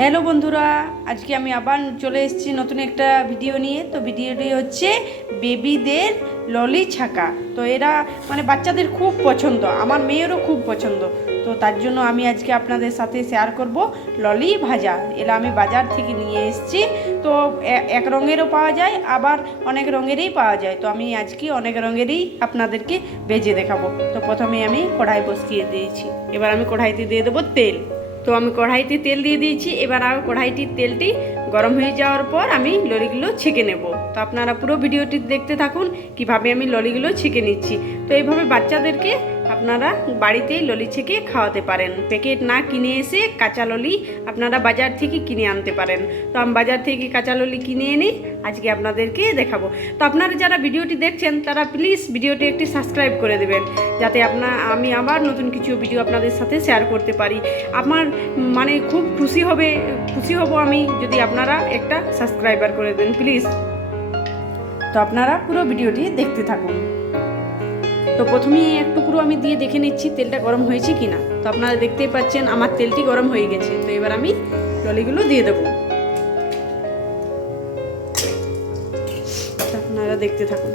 Hello বন্ধুরা, আজকে আমি আবার চলে এসেছি নতুন একটা ভিডিও নিয়ে। তো ভিডিওটি হচ্ছে বেবিদের ললি ছাকা। তো এরা বাচ্চাদের খুব পছন্দ, আমার মেয়েরও খুব পছন্দ। তো তার জন্য আমি আজকে আপনাদের সাথে শেয়ার করব ললি ভাজা। এরা আমি বাজার থেকে নিয়ে এসেছি। তো এক রঙেরও পাওয়া যায়, আবার অনেক রঙেরই পাওয়া যায়। তো আমি আজকে অনেক রঙেরই আপনাদেরকে ভেজে দেখাবো। তো প্রথমে আমি কড়াই বসিয়ে দিয়েছি। এবার আমি কড়াইতে দিয়ে দেবো তেল। তো আমি কড়াইতে তেল দিয়ে দিয়েছি। এবার আর কড়াইটির তেলটি গরম হয়ে যাওয়ার পর আমি ললিগুলো ছেঁকে নেব। তো আপনারা পুরো ভিডিওটি দেখতে থাকুন কিভাবে আমি ললিগুলো ছেঁকে নিচ্ছি। তো এইভাবে বাচ্চাদেরকে আপনারা বাড়িতেই ললি ছেঁকে খাওয়াতে পারেন। প্যাকেট না কিনে এসে কাঁচা ললি আপনারা বাজার থেকে কিনে আনতে পারেন। তো আমি বাজার থেকে কাঁচা ললি কিনে এনে আজকে আপনাদেরকে দেখাবো। তো আপনারা যারা ভিডিওটি দেখছেন তারা প্লিজ ভিডিওটি একটি সাবস্ক্রাইব করে দেবেন, যাতে আমি আবার নতুন কিছু ভিডিও আপনাদের সাথে শেয়ার করতে পারি। আমার খুব খুশি হব আমি যদি আপনারা একটা সাবস্ক্রাইবার করে দেন প্লিজ। তো আপনারা পুরো ভিডিওটি দেখতে থাকুন। তো প্রথমেই এক টুকরো আমি দিয়ে দেখে নিচ্ছি তেলটা গরম হয়েছে কিনা। তো আপনারা দেখতেই পাচ্ছেন আমার তেলটি গরম হয়ে গেছে। তো এবার আমি ললিগুলো দিয়ে দেবো। আপনারা দেখতে থাকুন।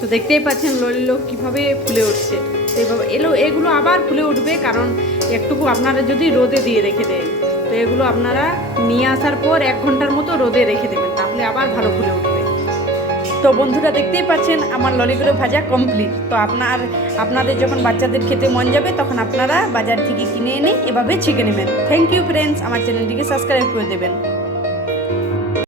তো দেখতেই পাচ্ছেন ললিগুলো কীভাবে ফুলে উঠছে। তো এইভাবে এগুলো আবার ফুলে উঠবে, কারণ একটুকু আপনারা যদি রোদে দিয়ে রেখে দেন। তো এগুলো আপনারা নিয়ে আসার পর 1 ঘন্টার মতো রোদে রেখে দেবেন, তাহলে আবার ভালো ফুলে উঠবে। তো বন্ধুরা দেখতেই পাচ্ছেন আমার ললিগুলো ভাজা কমপ্লিট। তো আপনাদের যখন বাচ্চাদের খেতে মন যাবে তখন আপনারা বাজার থেকে কিনে এনে এভাবে ছেঁকে নেবেন। থ্যাংক ইউ ফ্রেন্ডস, আমার চ্যানেলটিকে সাবস্ক্রাইব করে দেবেন।